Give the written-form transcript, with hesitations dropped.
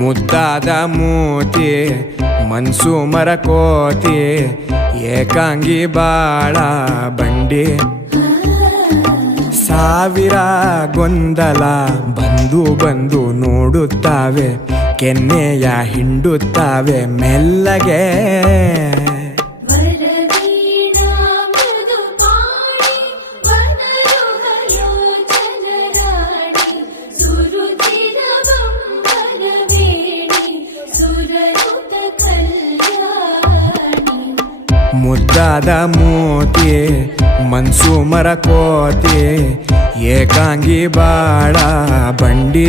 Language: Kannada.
ಮುದ್ದಾದ ಮೂತಿ ಮನ್ಸು ಮರಕೋತಿ ಏಕಾಂಗಿ ಬಾಳ ಬಂಡಿ ಸಾವಿರ ಗೊಂದಲ ಬಂದು ಬಂದು ನೋಡುತ್ತಾವೆ ಕೆನ್ನೆಯ ಹಿಂಡುತ್ತಾವೆ ಮೆಲ್ಲಗೆ ಮುದ್ದಾದ ಮೂತಿ ಮನ್ಸು ಮರಕೋತಿ ಏಕಾಂಗಿ ಬಾಳ ಬಂಡಿ